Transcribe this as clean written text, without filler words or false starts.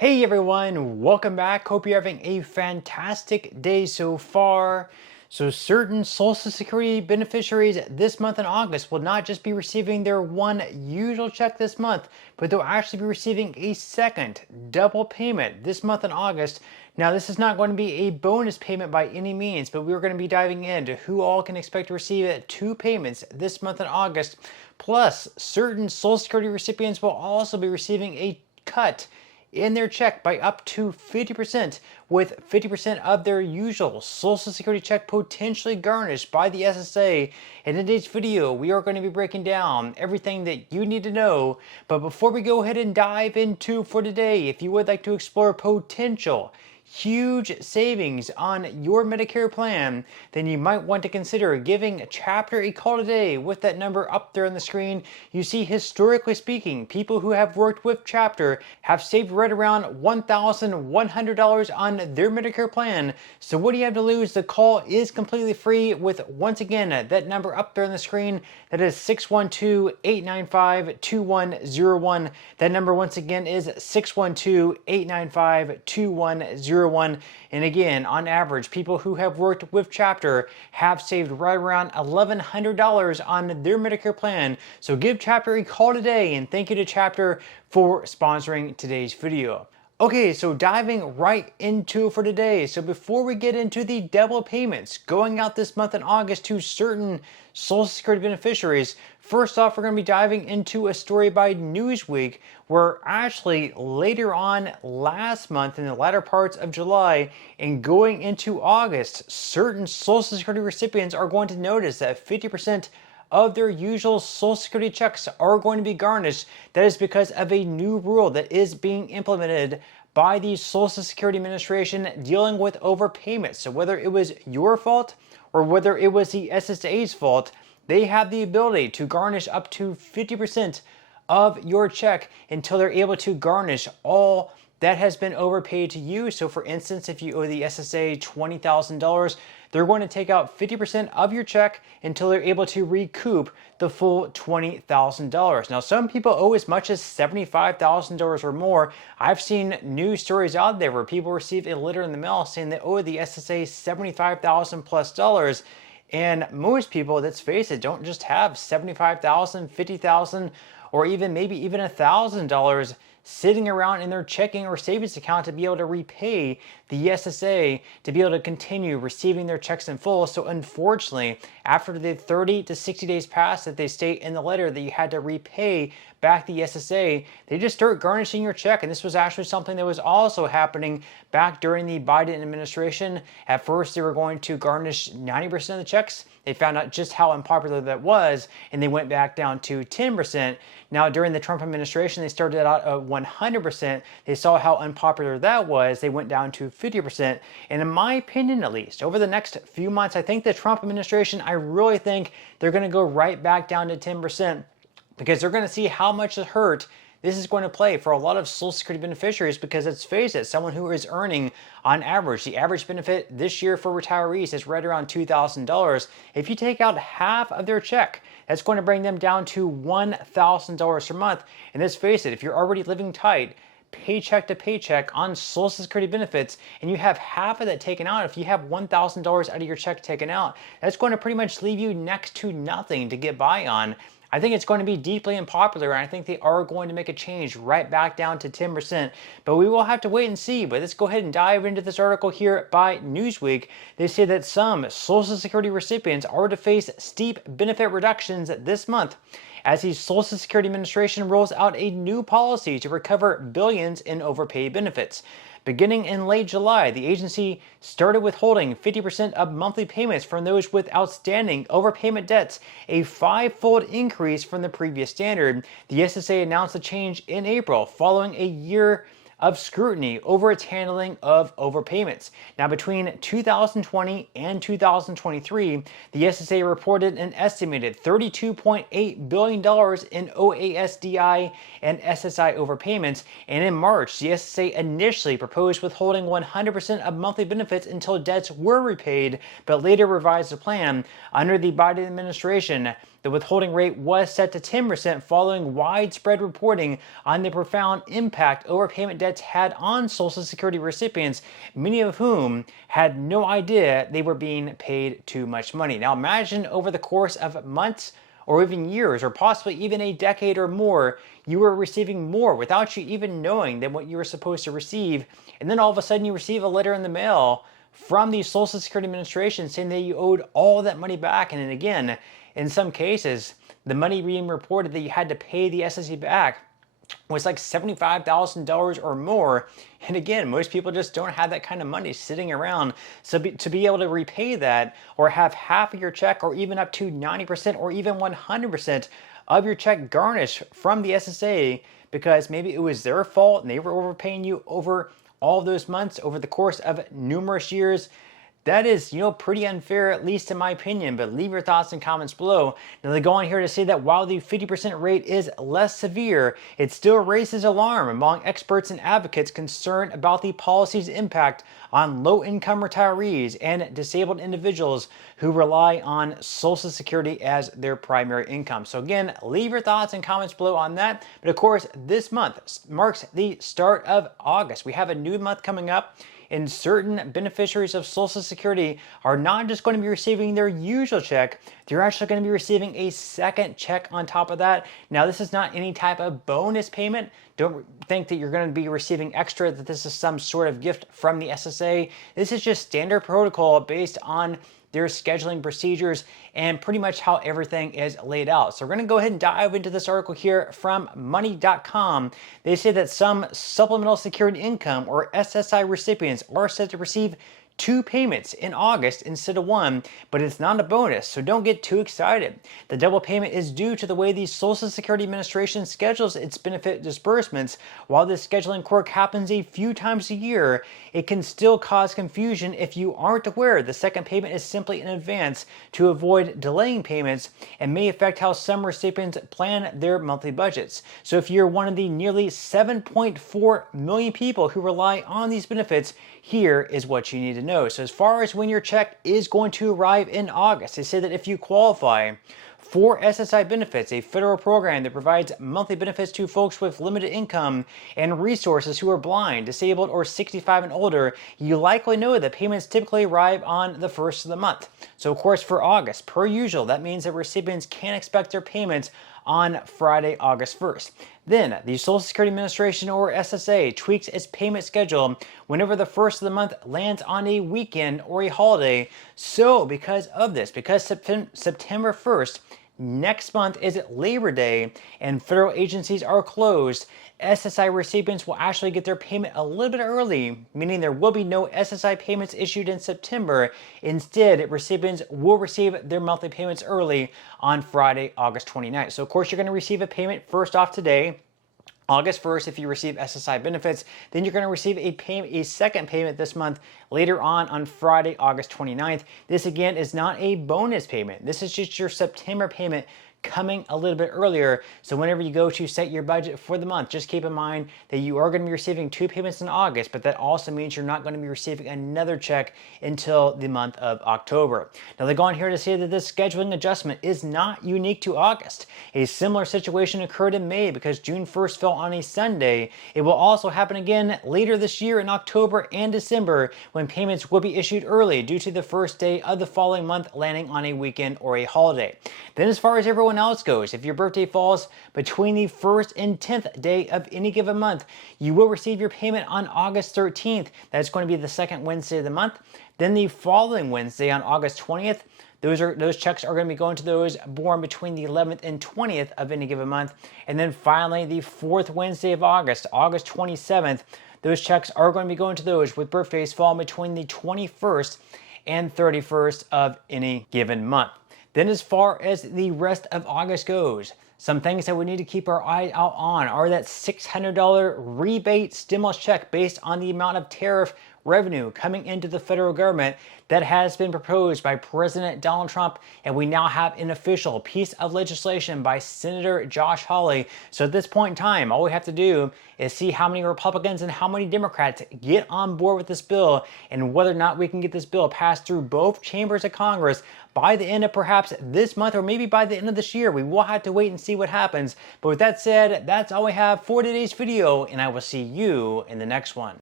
Hey everyone, welcome back. Hope you're having a fantastic day so far. So certain Social Security beneficiaries this month in August will not just be receiving their one usual check this month, but they'll actually be receiving a second double payment this month in August. Now this is not going to be a bonus payment by any means, but we're going to be diving into who all can expect to receive two payments this month in August. Plus, certain Social Security recipients will also be receiving a cut in their check by up to 50%, with 50% of their usual Social Security check potentially garnished by the SSA. In today's video, we are going to be breaking down everything that you need to know. But before we go ahead and dive into for today, if you would like to explore potential huge savings on your Medicare plan, then you might want to consider giving Chapter a call today with that number up there on the screen. You see, historically speaking, people who have worked with Chapter have saved right around $1,100 on their Medicare plan. So what do you have to lose? The call is completely free with, once again, that number up there on the screen. That is 612-895-2101. That number once again is 612-895-2101. And again, on average, people who have worked with Chapter have saved right around $1,100 on their Medicare plan. So give Chapter a call today, and thank you to Chapter for sponsoring today's video. Okay, so diving right into for today. So before we get into the double payments going out this month in August to certain Social Security beneficiaries, first off, we're going to be diving into a story by Newsweek where actually later on last month, in the latter parts of July and going into August, certain Social Security recipients are going to notice that 50% of their usual Social Security checks are going to be garnished. That is because of a new rule that is being implemented by the Social Security Administration dealing with overpayment. So whether it was your fault or whether it was the SSA's fault, they have the ability to garnish up to 50% of your check until they're able to garnish all that has been overpaid to you. So for instance, if you owe the SSA $20,000, they're going to take out 50% of your check until they're able to recoup the full $20,000. Now, some people owe as much as $75,000 or more. I've seen news stories out there where people receive a letter in the mail saying they owe the SSA $75,000 plus dollars. And most people, let's face it, don't just have $75,000, $50,000, or even maybe even $1,000 sitting around in their checking or savings account to be able to repay the SSA, to be able to continue receiving their checks in full. So unfortunately, after the 30 to 60 days pass that they state in the letter that you had to repay back the SSA, they just start garnishing your check. And this was actually something that was also happening back during the Biden administration. At first, they were going to garnish 90% of the checks. They found out just how unpopular that was, and they went back down to 10%. Now, during the Trump administration, they started out at 100%. They saw how unpopular that was. They went down to 50%. And in my opinion, at least, over the next few months, I think the Trump administration, I really think they're going to go right back down to 10%, because they're going to see how much it hurt this is going to play for a lot of Social Security beneficiaries. Because let's face it, someone who is earning on average, the average benefit this year for retirees is right around $2,000. If you take out half of their check, that's going to bring them down to $1,000 per month. And let's face it, if you're already living tight, paycheck to paycheck on Social Security benefits, and you have half of that taken out, if you have $1,000 out of your check taken out, that's going to pretty much leave you next to nothing to get by on. I think it's going to be deeply unpopular, and I think they are going to make a change right back down to 10%. But we will have to wait and see. But let's go ahead and dive into this article here by Newsweek. They say that some Social Security recipients are to face steep benefit reductions this month as the Social Security Administration rolls out a new policy to recover billions in overpaid benefits. Beginning in late July, the agency started withholding 50% of monthly payments from those with outstanding overpayment debts, a five-fold increase from the previous standard. The SSA announced the change in April, following a year of scrutiny over its handling of overpayments. Now, between 2020 and 2023, the SSA reported an estimated $32.8 billion in OASDI and SSI overpayments, and in March, the SSA initially proposed withholding 100% of monthly benefits until debts were repaid, but later revised the plan. Under the Biden administration, The withholding rate was set to 10% following widespread reporting on the profound impact overpayment debts had on Social Security recipients, many of whom had no idea they were being paid too much money. Now imagine over the course of months or even years, or possibly even a decade or more, you were receiving more without you even knowing than what you were supposed to receive. And then all of a sudden you receive a letter in the mail from the Social Security Administration saying that you owed all that money back. And then again, in some cases, the money being reported that you had to pay the SSA back was like $75,000 or more. And again, most people just don't have that kind of money sitting around. So to be able to repay that, or have half of your check, or even up to 90% or even 100% of your check garnished from the SSA because maybe it was their fault and they were overpaying you over all of those months over the course of numerous years, that is, pretty unfair, at least in my opinion, but leave your thoughts and comments below. Now they go on here to say that while the 50% rate is less severe, it still raises alarm among experts and advocates concerned about the policy's impact on low-income retirees and disabled individuals who rely on Social Security as their primary income. So again, leave your thoughts and comments below on that. But of course, this month marks the start of August. We have a new month coming up, and certain beneficiaries of Social Security are not just going to be receiving their usual check, they're actually going to be receiving a second check on top of that. Now, this is not any type of bonus payment. Don't think that you're going to be receiving extra, that this is some sort of gift from the SSA. This is just standard protocol based on their scheduling procedures and pretty much how everything is laid out. So we're going to go ahead and dive into this article here from money.com. They say that some supplemental secured income or SSI recipients are set to receive 2 payments in August instead of 1, but it's not a bonus, so don't get too excited. The double payment is due to the way the Social Security Administration schedules its benefit disbursements. While this scheduling quirk happens a few times a year, it can still cause confusion if you aren't aware the second payment is simply in advance to avoid delaying payments and may affect how some recipients plan their monthly budgets. So if you're one of the nearly 7.4 million people who rely on these benefits, here is what you need to know. So as far as when your check is going to arrive in August, they say that if you qualify for SSI benefits, a federal program that provides monthly benefits to folks with limited income and resources who are blind, disabled, or 65 and older, you likely know that payments typically arrive on the first of the month. So of course for August, per usual, that means that recipients can expect their payments on Friday, August 1st. Then the Social Security Administration, or SSA, tweaks its payment schedule whenever the first of the month lands on a weekend or a holiday. So because of this, because September 1st, next month is Labor Day and federal agencies are closed, SSI recipients will actually get their payment a little bit early, meaning there will be no SSI payments issued in September. Instead, recipients will receive their monthly payments early on Friday, August 29th. So of course, you're going to receive a payment first off today, August 1st, if you receive SSI benefits. Then you're going to receive a second payment this month later on Friday, August 29th. This again is not a bonus payment. This is just your September payment coming a little bit earlier. So whenever you go to set your budget for the month, just keep in mind that you are going to be receiving 2 payments in August, but that also means you're not going to be receiving another check until the month of October. Now they go on here to say that this scheduling adjustment is not unique to August. A similar situation occurred in May because June 1st fell on a Sunday. It will also happen again later this year in October and December when payments will be issued early due to the first day of the following month landing on a weekend or a holiday. Then as far as everyone else goes, if your birthday falls between the 1st and 10th day of any given month, you will receive your payment on August 13th. That's going to be the second Wednesday of the month. Then the following Wednesday on August 20th, those checks are going to be going to those born between the 11th and 20th of any given month. And then finally, the 4th Wednesday of August, August 27th, those checks are going to be going to those with birthdays falling between the 21st and 31st of any given month. Then as far as the rest of August goes, some things that we need to keep our eye out on are that $600 rebate stimulus check based on the amount of tariff revenue coming into the federal government that has been proposed by President Donald Trump, and we now have an official piece of legislation by Senator Josh Hawley. So at this point in time, all we have to do is see how many Republicans and how many Democrats get on board with this bill, and whether or not we can get this bill passed through both chambers of Congress by the end of perhaps this month, or maybe by the end of this year. We will have to wait and see what happens. But with that said, that's all we have for today's video, and I will see you in the next one.